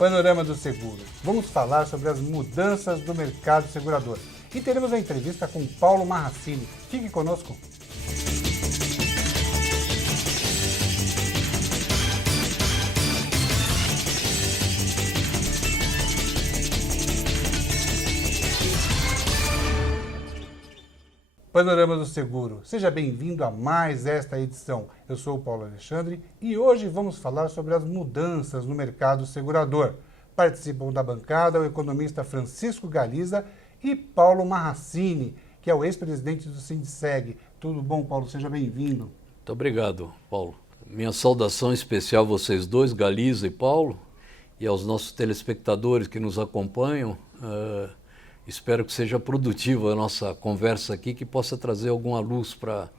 Panorama do Seguro. Vamos falar sobre as mudanças do mercado segurador. E teremos a entrevista com Paulo Marracini. Fique conosco. Panorama do Seguro. Seja bem-vindo a mais esta edição. Eu sou o Paulo Alexandre e hoje vamos falar sobre as mudanças no mercado segurador. Participam da bancada o economista Francisco Galiza e Paulo Marracini, que é o ex-presidente do Sindiceg. Tudo bom, Paulo? Seja bem-vindo. Muito obrigado, Paulo. Minha saudação especial a vocês dois, Galiza e Paulo, e aos nossos telespectadores que nos acompanham. Espero que seja produtiva a nossa conversa aqui, que possa trazer alguma luz para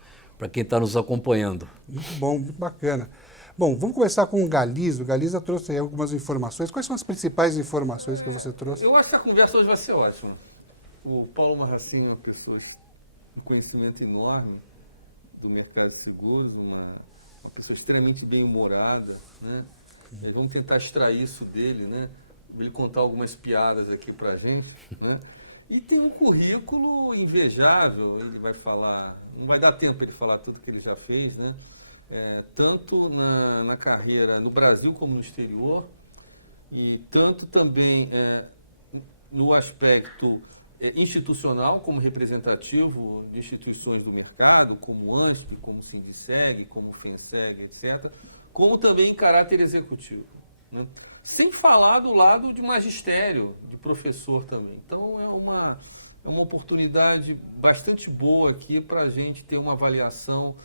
quem está nos acompanhando. Muito bom, muito bacana. Bom, vamos começar com o Galiza. O Galiza trouxe aí algumas informações. Quais são as principais informações que você trouxe? Eu acho que a conversa hoje vai ser ótima. O Paulo Marracini é uma pessoa com conhecimento enorme do mercado de seguros, uma pessoa extremamente bem-humorada, né? Vamos tentar extrair isso dele, né? Ele contar algumas piadas aqui pra gente, né? E tem um currículo invejável, ele vai falar, não vai dar tempo ele falar tudo que ele já fez, né? Tanto na carreira no Brasil como no exterior, e tanto também no aspecto institucional, como representativo de instituições do mercado, como ANSP, como Sindiceg, como FENSEG, etc., como também em caráter executivo, né? Sem falar do lado de magistério, de professor também. Então é uma oportunidade bastante boa aqui para a gente ter uma avaliação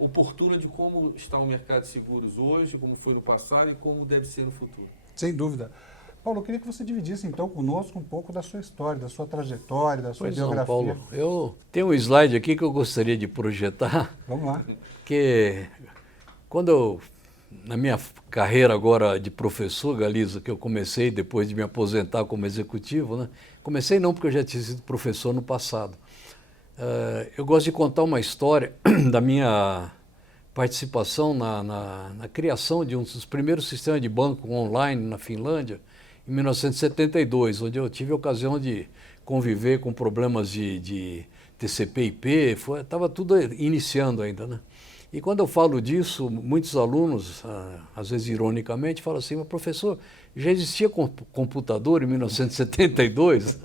oportuna de como está o mercado de seguros hoje, como foi no passado e como deve ser no futuro. Sem dúvida. Paulo, eu queria que você dividisse então conosco um pouco da sua história, da sua trajetória, da sua biografia. Não, Paulo, eu tenho um slide aqui que eu gostaria de projetar. Vamos lá. Que quando eu, na minha carreira agora de professor, Galiza, que eu comecei depois de me aposentar como executivo, né? Comecei não porque eu já tinha sido professor no passado. Eu gosto de contar uma história da minha participação na criação de um dos primeiros sistemas de banco online na Finlândia, em 1972, onde eu tive a ocasião de conviver com problemas de TCP/IP, estava tudo iniciando ainda, né? E quando eu falo disso, muitos alunos, às vezes ironicamente, falam assim, mas professor, já existia computador em 1972?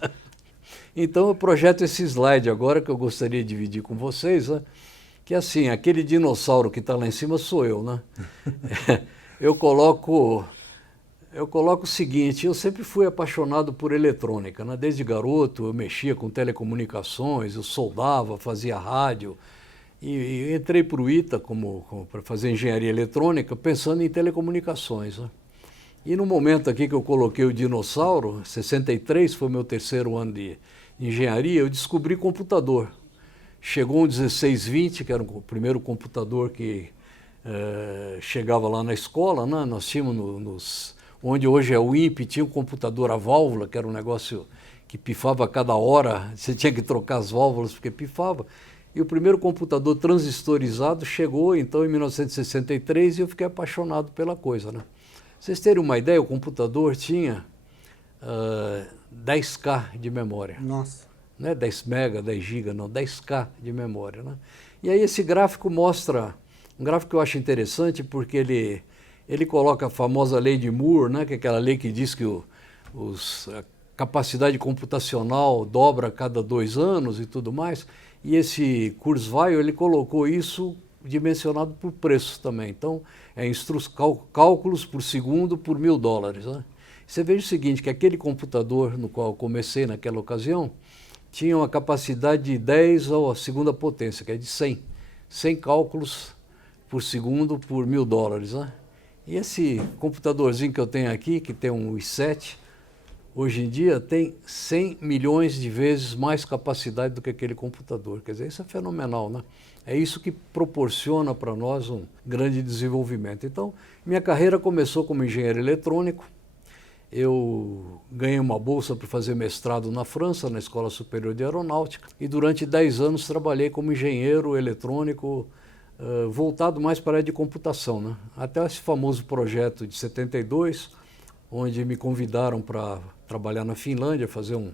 Então eu projeto esse slide agora que eu gostaria de dividir com vocês, né? Que assim, aquele dinossauro que está lá em cima sou eu, né? Eu coloco o seguinte, eu sempre fui apaixonado por eletrônica, né? Desde garoto eu mexia com telecomunicações, eu soldava, fazia rádio, e entrei para o ITA para fazer engenharia eletrônica, pensando em telecomunicações, né? E no momento aqui que eu coloquei o dinossauro, 63 foi meu terceiro ano de engenharia, eu descobri computador. Chegou um 1620, que era o primeiro computador que chegava lá na escola, né? Nós tínhamos, onde hoje é o INPE, tinha um computador a válvula, que era um negócio que pifava a cada hora, você tinha que trocar as válvulas porque pifava. E o primeiro computador transistorizado chegou, então, em 1963 e eu fiquei apaixonado pela coisa, né? Vocês terem uma ideia, o computador tinha 10K de memória. Nossa. Não é 10 mega, 10 giga, não, 10K de memória, né? E aí esse gráfico mostra, um gráfico que eu acho interessante porque ele coloca a famosa lei de Moore, né? Que é aquela lei que diz que a capacidade computacional dobra a cada 2 anos e tudo mais. E esse Kurzweil, ele colocou isso dimensionado por preços também. Então, cálculos por segundo por $1000, né? Você veja o seguinte, que aquele computador no qual eu comecei naquela ocasião tinha uma capacidade de 10 à segunda potência, que é de 100. 100 cálculos por segundo por $1000, né? E esse computadorzinho que eu tenho aqui, que tem um i7, hoje em dia tem 100 milhões de vezes mais capacidade do que aquele computador. Quer dizer, isso é fenomenal, né? É isso que proporciona para nós um grande desenvolvimento. Então, minha carreira começou como engenheiro eletrônico. Eu ganhei uma bolsa para fazer mestrado na França, na Escola Superior de Aeronáutica, e durante 10 anos trabalhei como engenheiro eletrônico, voltado mais para a área de computação, né? Até esse famoso projeto de 72, onde me convidaram para trabalhar na Finlândia, fazer um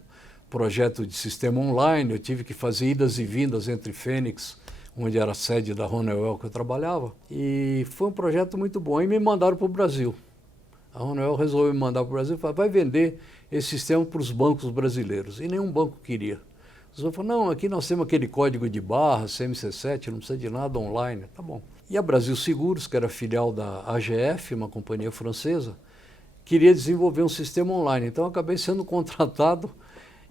projeto de sistema online. Eu tive que fazer idas e vindas entre Fênix, onde era a sede da Honeywell que eu trabalhava, e foi um projeto muito bom. E me mandaram para o Brasil. A Honeywell resolveu me mandar para o Brasil e falou, vai vender esse sistema para os bancos brasileiros. E nenhum banco queria. Os bancos falaram, não, aqui nós temos aquele código de barra, CMC7, não precisa de nada online. Tá bom. E a Brasil Seguros, que era filial da AGF, uma companhia francesa, queria desenvolver um sistema online. Então eu acabei sendo contratado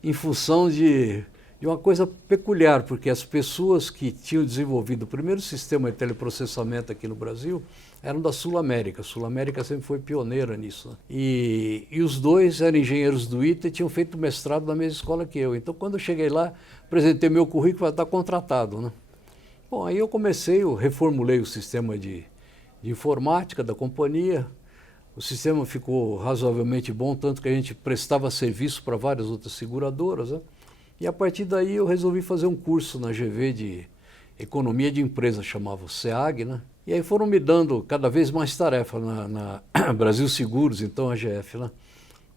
em função de uma coisa peculiar, porque as pessoas que tinham desenvolvido o primeiro sistema de teleprocessamento aqui no Brasil eram da Sul América. A Sul América sempre foi pioneira nisso, né? E os dois eram engenheiros do ITA e tinham feito mestrado na mesma escola que eu. Então, quando eu cheguei lá, apresentei meu currículo para estar contratado, né? Bom, aí eu reformulei o sistema de informática da companhia. O sistema ficou razoavelmente bom, tanto que a gente prestava serviço para várias outras seguradoras, né? E a partir daí eu resolvi fazer um curso na GV de Economia de Empresa, chamava o SEAG, né? E aí foram me dando cada vez mais tarefa na Brasil Seguros, então a AGF, né?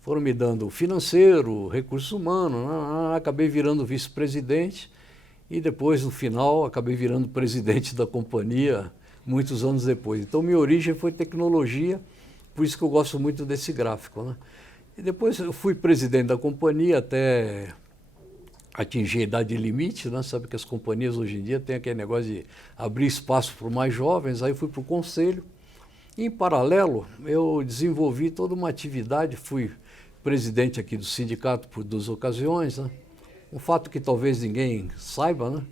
Foram me dando financeiro, recursos humanos, acabei virando vice-presidente e depois, no final, acabei virando presidente da companhia muitos anos depois. Então minha origem foi tecnologia, por isso que eu gosto muito desse gráfico, né? E depois eu fui presidente da companhia até atingir a idade limite, né? Sabe que as companhias hoje em dia têm aquele negócio de abrir espaço para os mais jovens. Aí fui para o conselho e, em paralelo, eu desenvolvi toda uma atividade, fui presidente aqui do sindicato por 2 ocasiões, né? Um fato que talvez ninguém saiba, né?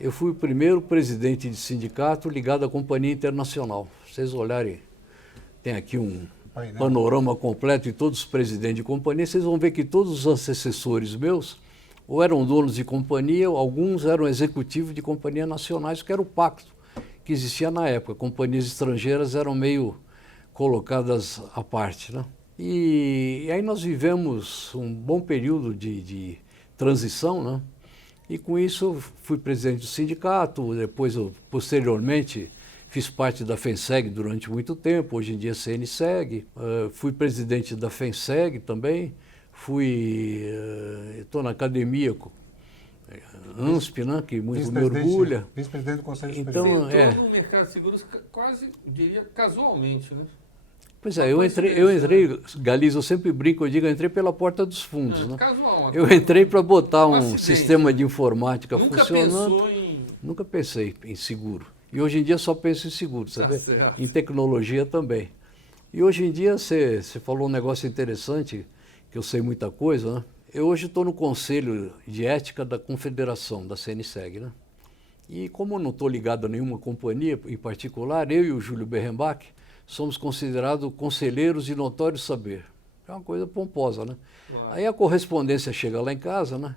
Eu fui o primeiro presidente de sindicato ligado à Companhia Internacional. Se vocês olharem, tem aqui um panorama completo de todos os presidentes de companhia, vocês vão ver que todos os antecessores meus ou eram donos de companhia, ou alguns eram executivos de companhias nacionais, que era o pacto que existia na época. Companhias estrangeiras eram meio colocadas à parte, né? E aí nós vivemos um bom período de transição, né? E com isso eu fui presidente do sindicato, depois eu, posteriormente, fiz parte da FENSEG durante muito tempo, hoje em dia CNSEG, fui presidente da FENSEG também, estou na academia, ANSP, né, que muito me orgulha. Vice-presidente do Conselho Superior. Então, entrou no mercado de seguros quase, diria, casualmente, né? Pois é, eu entrei, Galiza, eu sempre brinco, eu digo, eu entrei pela porta dos fundos, né? Casual. Eu entrei para botar um sistema de informática Nunca funcionando. Pensou em... Nunca pensei em seguro. E hoje em dia só penso em seguro, sabe? Certo. Em tecnologia também. E hoje em dia, você falou um negócio interessante, que eu sei muita coisa, né? Eu hoje estou no Conselho de Ética da Confederação, da CNSEG, né? E como eu não estou ligado a nenhuma companhia em particular, eu e o Júlio Berrenbach somos considerados conselheiros de notório saber. É uma coisa pomposa, né? Uau. Aí a correspondência chega lá em casa, né?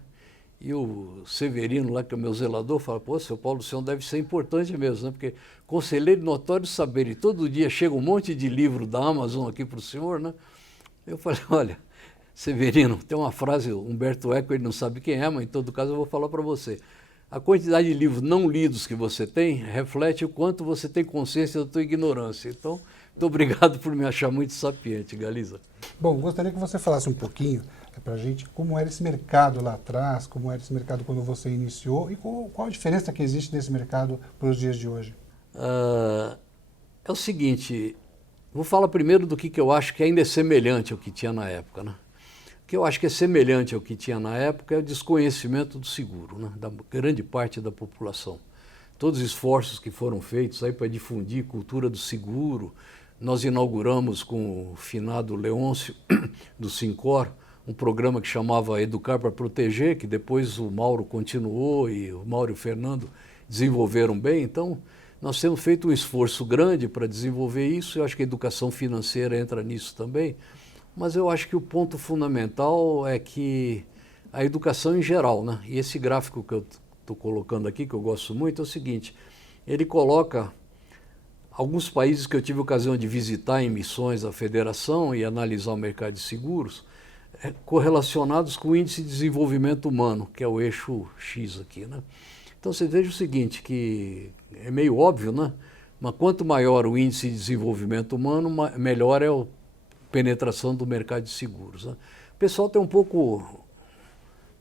E o Severino, lá que é o meu zelador, fala, pô, seu Paulo, o senhor deve ser importante mesmo, né? Porque conselheiro de notório saber, e todo dia chega um monte de livro da Amazon aqui para o senhor, né? Eu falei, olha, Severino, tem uma frase, Humberto Eco, ele não sabe quem é, mas em todo caso eu vou falar para você. A quantidade de livros não lidos que você tem reflete o quanto você tem consciência da tua ignorância. Então, muito obrigado por me achar muito sapiente, Galiza. Bom, gostaria que você falasse um pouquinho para a gente como era esse mercado lá atrás, como era esse mercado quando você iniciou e qual a diferença que existe nesse mercado para os dias de hoje. É o seguinte, vou falar primeiro do que eu acho que ainda é semelhante ao que tinha na época, né? O que eu acho que é semelhante ao que tinha na época é o desconhecimento do seguro, né? Da grande parte da população. Todos os esforços que foram feitos aí para difundir cultura do seguro, nós inauguramos com o finado Leôncio do Sincor, um programa que chamava Educar para Proteger, que depois o Mauro continuou e o Mauro e o Fernando desenvolveram bem. Então, nós temos feito um esforço grande para desenvolver isso. Eu acho que a educação financeira entra nisso também. Mas eu acho que o ponto fundamental é que a educação em geral, né? E esse gráfico que eu estou colocando aqui, que eu gosto muito, é o seguinte, ele coloca alguns países que eu tive a ocasião de visitar em missões da federação e analisar o mercado de seguros, correlacionados com o índice de desenvolvimento humano, que é o eixo X aqui, né? Então você veja o seguinte, que é meio óbvio, né? Mas quanto maior o índice de desenvolvimento humano, melhor é penetração do mercado de seguros, né? O pessoal tem um pouco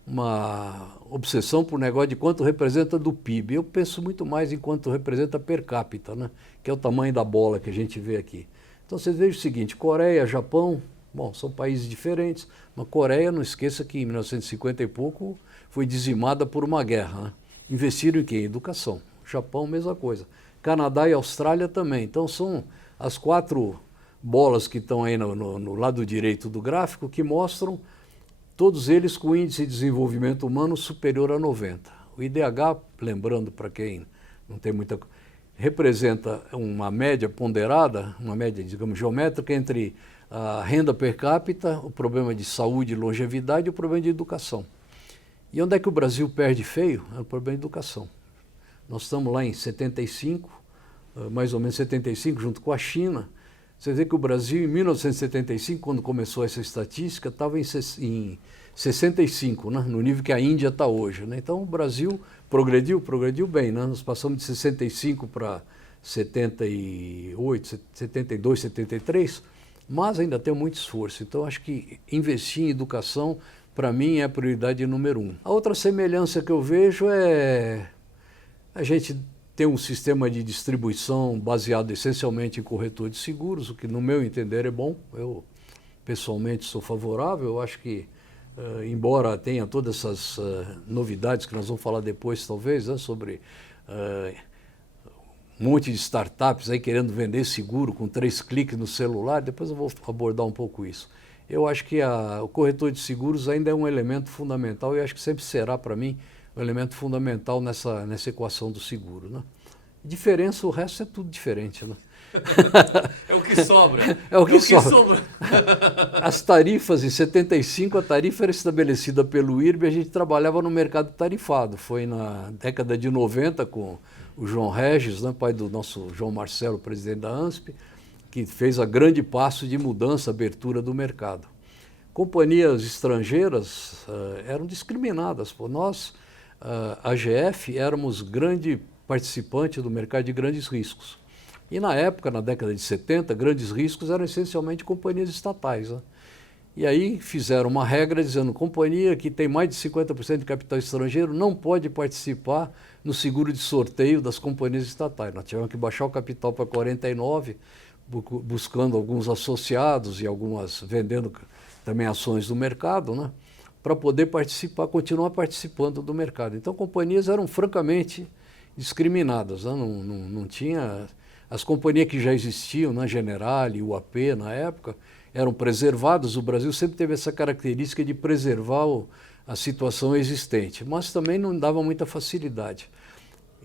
uma obsessão por negócio de quanto representa do PIB. Eu penso muito mais em quanto representa per capita, né? Que é o tamanho da bola que a gente vê aqui. Então vocês vejam o seguinte, Coreia, Japão, bom, são países diferentes, mas Coreia, não esqueça que em 1950 e pouco foi dizimada por uma guerra, né? Investiram em quê? Em educação. Japão, mesma coisa. Canadá e Austrália também. Então são as 4 bolas que estão aí no lado direito do gráfico que mostram todos eles com índice de desenvolvimento humano superior a 90. O IDH, lembrando para quem não tem muita... representa uma média ponderada, uma média, digamos, geométrica entre a renda per capita, o problema de saúde e longevidade e o problema de educação. E onde é que o Brasil perde feio? É o problema de educação. Nós estamos lá em 75, mais ou menos 75, junto com a China. Você vê que o Brasil, em 1975, quando começou essa estatística, estava em 65, né? No nível que a Índia está hoje, né? Então o Brasil progrediu bem, né? Nós passamos de 65 para 78, 72, 73, mas ainda tem muito esforço. Então acho que investir em educação, para mim, é a prioridade número 1. A outra semelhança que eu vejo é a gente ter um sistema de distribuição baseado essencialmente em corretor de seguros, o que, no meu entender, é bom. Eu, pessoalmente, sou favorável. Eu acho que, embora tenha todas essas novidades que nós vamos falar depois, talvez, né, sobre um monte de startups aí querendo vender seguro com 3 cliques no celular, depois eu vou abordar um pouco isso. Eu acho que o corretor de seguros ainda é um elemento fundamental e acho que sempre será, para mim, um elemento fundamental nessa equação do seguro, né? Diferença, o resto é tudo diferente, né? É o que sobra. É o que sobra. As tarifas, em 75, a tarifa era estabelecida pelo IRB e a gente trabalhava no mercado tarifado. Foi na década de 90 com o João Regis, né, pai do nosso João Marcelo, presidente da ANSP, que fez a grande passo de mudança, abertura do mercado. Companhias estrangeiras eram discriminadas. Por nós, a AGF, éramos grande participante do mercado de grandes riscos. E na época, na década de 70, grandes riscos eram essencialmente companhias estatais, né? E aí fizeram uma regra dizendo que companhia que tem mais de 50% de capital estrangeiro não pode participar no seguro de sorteio das companhias estatais. Nós tivemos que baixar o capital para 49%, buscando alguns associados e algumas vendendo também ações do mercado, né, para poder participar, continuar participando do mercado. Então, companhias eram francamente discriminadas, né? Não tinha... As companhias que já existiam, né, Generali e UAP na época, eram preservadas. O Brasil sempre teve essa característica de preservar a situação existente, mas também não dava muita facilidade.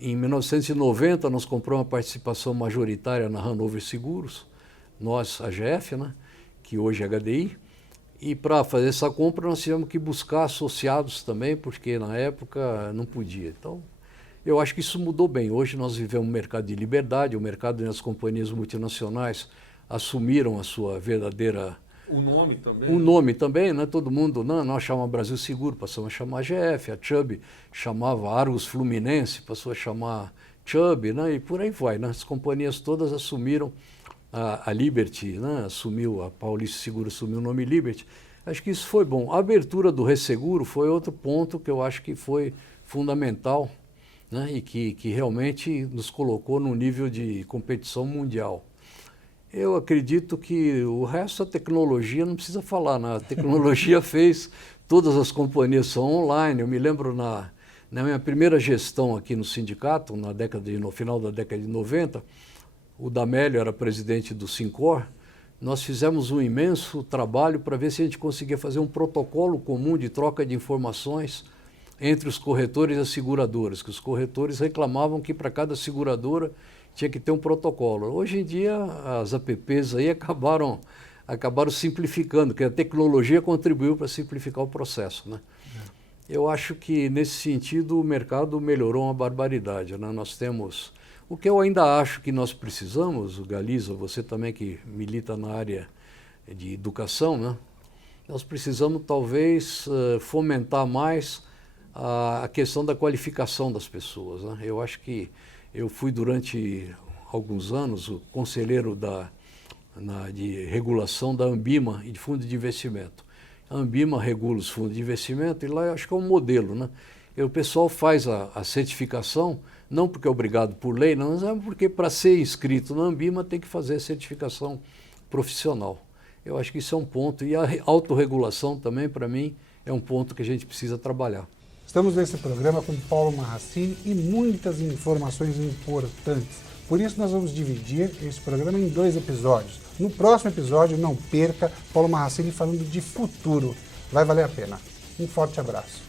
Em 1990, nós compramos uma participação majoritária na Hanover Seguros, nós, a AGF, né, que hoje é HDI, e para fazer essa compra nós tivemos que buscar associados também, porque na época não podia. Então, eu acho que isso mudou bem. Hoje nós vivemos um mercado de liberdade, o mercado onde as companhias multinacionais assumiram a sua verdadeira... O nome também? O nome também, né? Todo mundo, não, nós chamamos Brasil Seguro, passamos a chamar GF, a Chubb chamava Argos Fluminense, passou a chamar Chubb, né? E por aí vai, né? As companhias todas assumiram, a Liberty, né? Assumiu, a Paulista Seguro assumiu o nome Liberty. Acho que isso foi bom. A abertura do resseguro foi outro ponto que eu acho que foi fundamental, né? E que realmente nos colocou num nível de competição mundial. Eu acredito que o resto da tecnologia não precisa falar, né? A tecnologia fez, todas as companhias são online. Eu me lembro na minha primeira gestão aqui no sindicato, no final da década de 90, o D'Amélio era presidente do Sincor, nós fizemos um imenso trabalho para ver se a gente conseguia fazer um protocolo comum de troca de informações entre os corretores e as seguradoras, que os corretores reclamavam que para cada seguradora tinha que ter um protocolo. Hoje em dia, as apps aí acabaram simplificando, porque a tecnologia contribuiu para simplificar o processo, né? Eu acho que, nesse sentido, o mercado melhorou uma barbaridade, né? Nós temos... O que eu ainda acho que nós precisamos, Galiza, você também que milita na área de educação, né? Nós precisamos, talvez, fomentar mais a questão da qualificação das pessoas, né? Eu acho que eu fui durante alguns anos o conselheiro da de regulação da Ambima e de fundo de investimento. A Ambima regula os fundos de investimento e lá eu acho que é um modelo, né? E o pessoal faz a certificação, não porque é obrigado por lei, não, mas é porque para ser inscrito na Ambima tem que fazer a certificação profissional. Eu acho que isso é um ponto. E a autorregulação também, para mim, é um ponto que a gente precisa trabalhar. Estamos nesse programa com Paulo Marracini e muitas informações importantes. Por isso nós vamos dividir esse programa em 2 episódios. No próximo episódio, não perca, Paulo Marracini falando de futuro. Vai valer a pena. Um forte abraço.